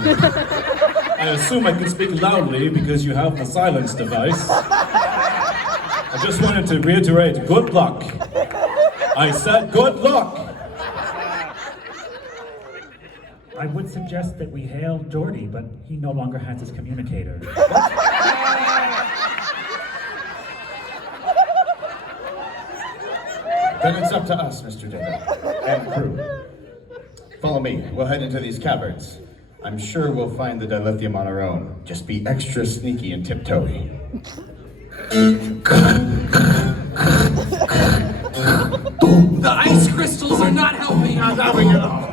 assume I can speak loudly because you have the silence device. I just wanted to reiterate, good luck. I said good luck. I would suggest that we hail Jordy, but he no longer has his communicator. Then it's up to us, Mr. Data, and crew. Follow me. We'll head into these caverns. I'm sure we'll find the dilithium on our own. Just be extra sneaky and tiptoey. the ice crystals are not helping. Not having it all.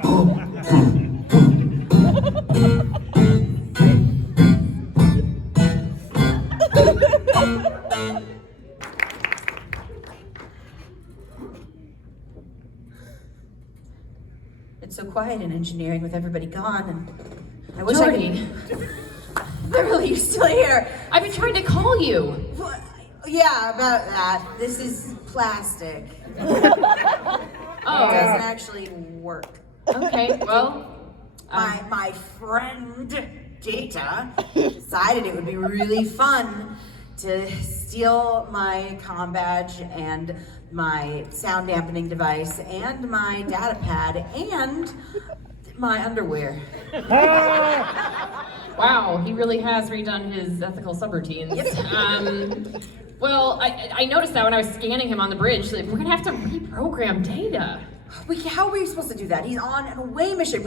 It's so quiet in engineering with everybody gone, and I wish Jordy. Beverly, you're still here. I've been trying to call you. Yeah, about that. This is plastic. Oh. It doesn't actually work. Okay, well. My friend Data decided it would be really fun to steal my comm badge and my sound dampening device and my data pad and my underwear. Wow, he really has redone his ethical subroutines. Yep. Well, I noticed that when I was scanning him on the bridge, that we're gonna have to reprogram Data. How are we supposed to do that? He's on an away mission.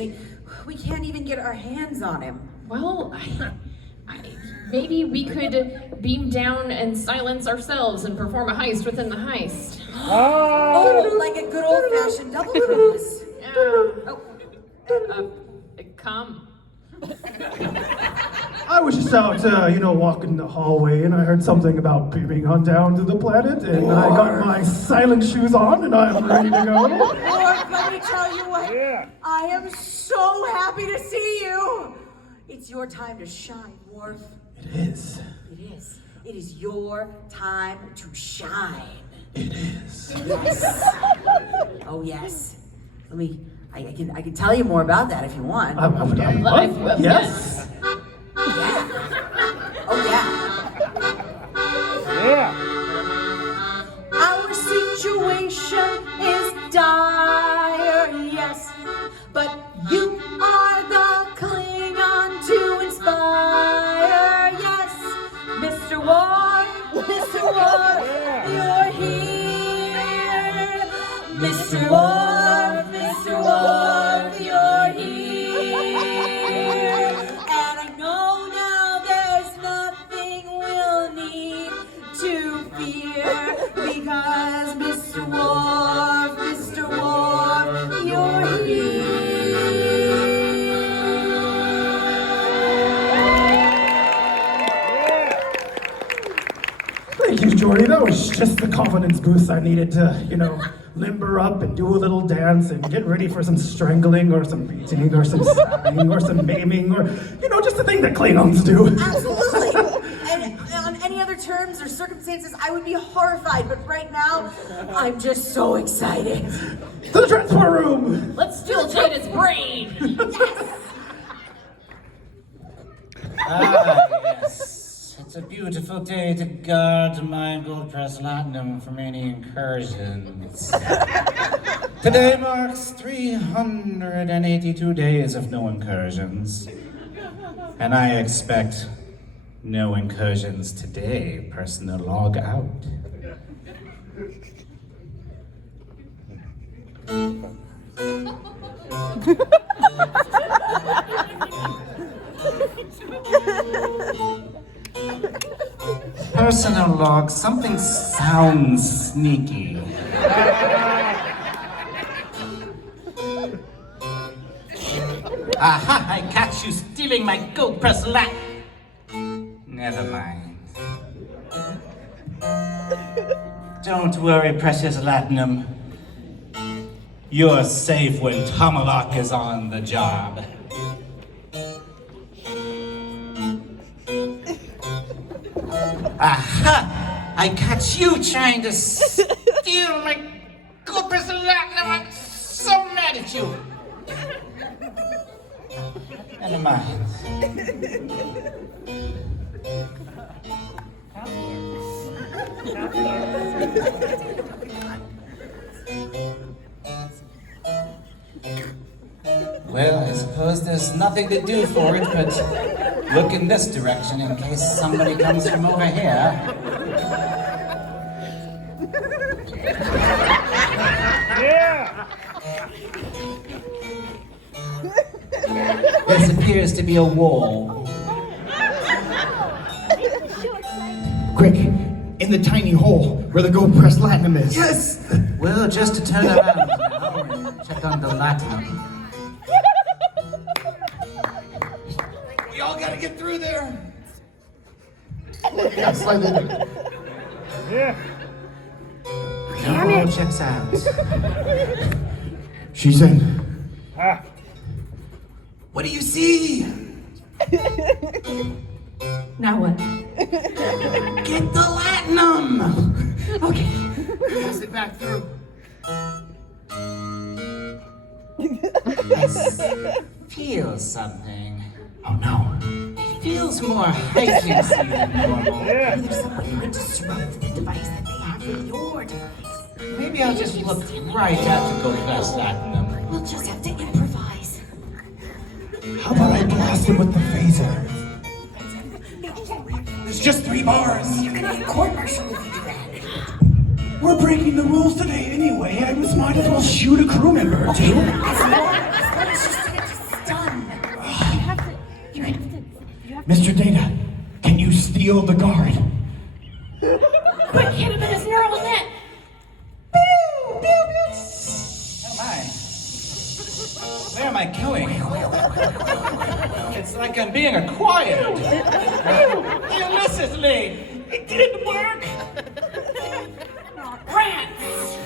We can't even get our hands on him. Well, maybe we could beam down and silence ourselves and perform a heist within the heist. Oh, like a good old-fashioned double cross. Come. I was just out, walking the hallway, and I heard something about beaming on down to the planet, and I got my silent shoes on, and I'm ready to go. Lord, let me tell you what. Yeah. I am so happy to see you. It's your time to shine, Worf. It is. It is. It is your time to shine. It is. Yes. Oh yes. I can tell you more about that if you want. Yes. Yeah. Oh yeah. Yeah. Our situation is dire, yes, but you are the Klingon to inspire, yes, Mr. Worf, you're here, Mr. Worf, you're here, and I know now there's nothing we'll need to fear, because Mr. Worf, you're here. Thank you, Jordy. That was just the confidence boost I needed to, limber up and do a little dance and get ready for some strangling or some beating or some stabbing or some maiming or, just the thing that Klingons do. Absolutely. And on any other terms or circumstances, I would be horrified, but right now, I'm just so excited. To the transport room! Let's steal Jada's brain! Yes. It's a beautiful day to guard my gold-pressed latinum from any incursions. Today marks 382 days of no incursions. And I expect no incursions today. Personal log out. personal log, something sounds sneaky. Aha, I catch you stealing my gold press lat. Never mind. Don't worry, precious Latinum. You're safe when Tomalak is on the job. Aha! I catch you trying to steal my gold press Latinum. I'm so mad at you. Never mind. Well, I suppose there's nothing to do for it but look in this direction in case somebody comes from over here. Yeah! This appears to be a wall. Quick, in the tiny hole where the gold press latinum is. Yes! Well, just to turn around now and check on the latinum. We all gotta get through there. Yeah, slide in. Yeah. No, checks out. She's in. Ah. What do you see? Now what? Get the latinum. Okay. Pass it back through. I feel something. Oh no. It feels more high-juicy than normal. Yeah. There's some way you could disrupt the device that they have with your device. Maybe I'll just look right at the gold press latinum. We'll just have to improvise. How about I blast him with the phaser? There's just 3 bars. You're gonna get court-martialed if you do that. We're breaking the rules today anyway. I might as well shoot a crew member or two. As long as you get to stun. You have to. Mr. Data, can you steal the guard? Quick, hit him in his neural net. Oh my. Where am I going? It's like I'm being acquired. Illicitly. It didn't work. Rats.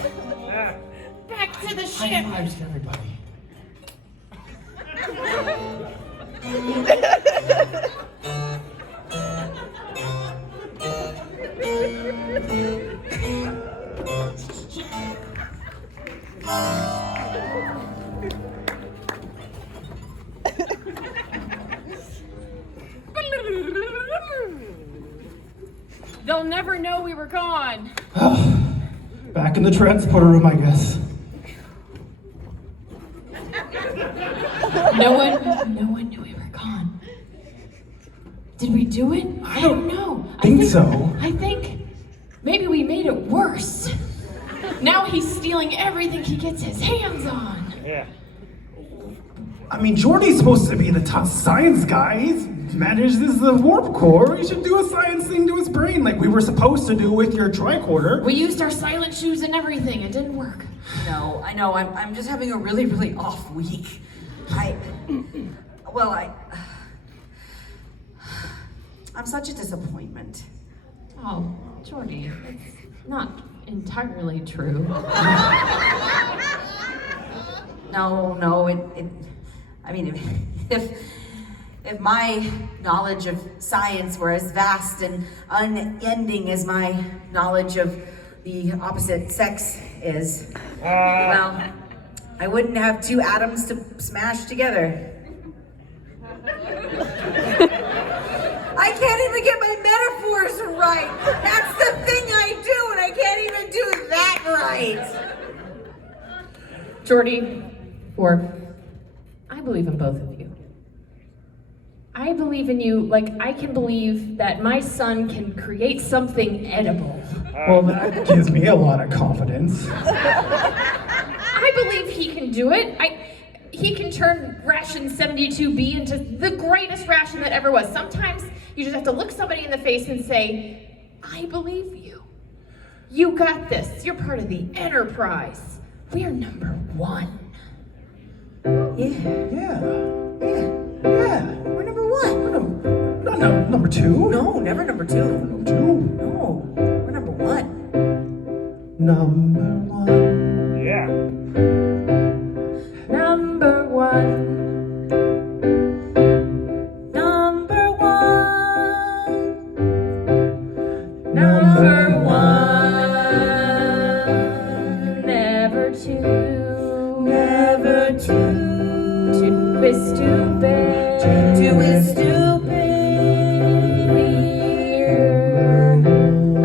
Back to the High ship. fives to everybody. They'll never know we were gone. Back in the transporter room, I guess. No one knew we were gone. Did we do it? I don't know. Think so. I think maybe we made it worse. Now he's stealing everything he gets his hands on. Yeah. I mean, Jordy's supposed to be the top science guy. He manages the warp core. He should do a science thing to his brain like we were supposed to do with your tricorder. We used our silent shoes and everything. It didn't work. No, I know. I'm just having a really, really off week. I'm such a disappointment. Oh, Jordy, it's not entirely true. No, I mean, if my knowledge of science were as vast and unending as my knowledge of the opposite sex is, well, I wouldn't have 2 atoms to smash together. I can't even get my metaphors right. That's the thing I do, and I can't even do that right. Jordy, Worf, I believe in both of you. I believe in you like I can believe that my son can create something edible. Well, that gives me a lot of confidence. I believe he can do it. He can turn ration 72B into the greatest ration that ever was. Sometimes you just have to look somebody in the face and say, I believe you. You got this. You're part of the Enterprise. We're number 1. Yeah. We're number 1. Not number 2. No, never number 2. Number 2. No, we're number 1. Number 1. Yeah. Number 1. Number 1. Number 1. Never 2. Never 2. 2 is stupid. 2 is stupid. We're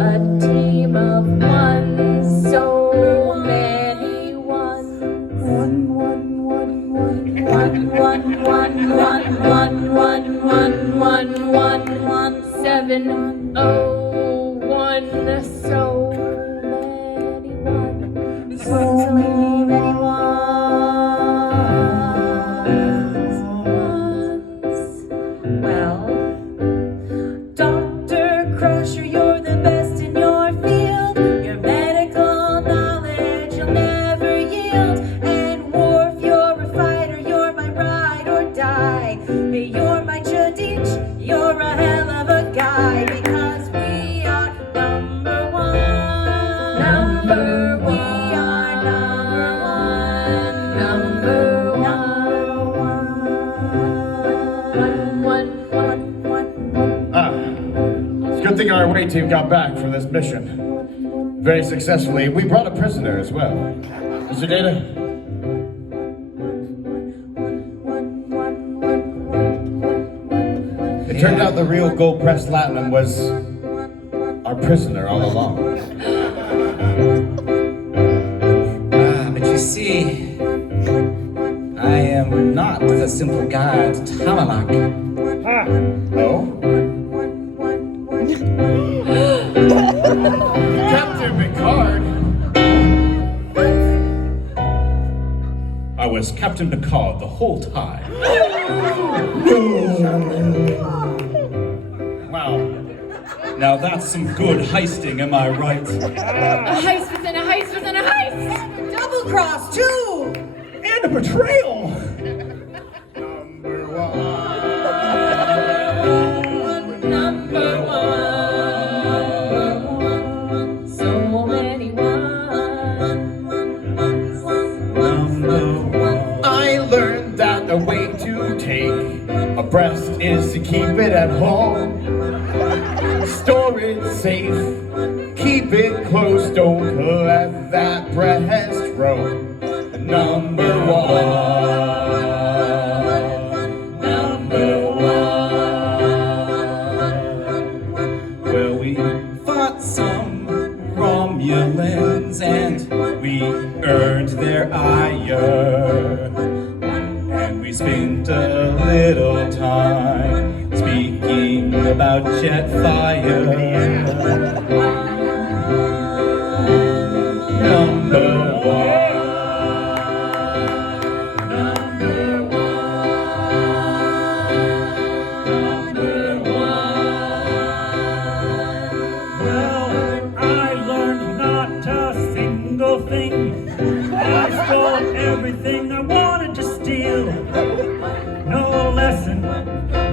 a team of 1. So many 1s. 1, 7, 0, 1. So many 1s. So many 1s. Well, Dr. Crusher, you're the best in your field. Your medical knowledge you'll never yield. And Worf, you're a fighter, you're my ride or die. You're my Chadich, you're a hell of a guy. Because we are number 1. Number We 1. are number 1. Number 1. 1. It's a good thing our away team got back from this mission very successfully. We brought a prisoner as well. Mr. Data? It turned out the real gold-pressed platinum was our prisoner all along. But you see, I am not the simple guide Tamalak. Oh? Captain Picard! I was Captain Picard the whole time. Wow. Now that's some good heisting, am I right? A heist within a heist within a heist. Double cross, too. And a betrayal. Number 1. Number 1. So many 1s. I learned that the way to take a breast is to keep it at home. Store it safe, keep it close, don't let that breast roam. Number 1. Number 1. Well, we fought some Romulans and we earned their ire. And we spent a little time speaking about jet fire. Number 1. Well, I learned not a single thing. I stole everything I wanted to steal. No lesson,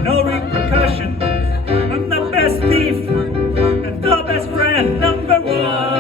no repercussion. I'm the best thief and the best friend, number 1.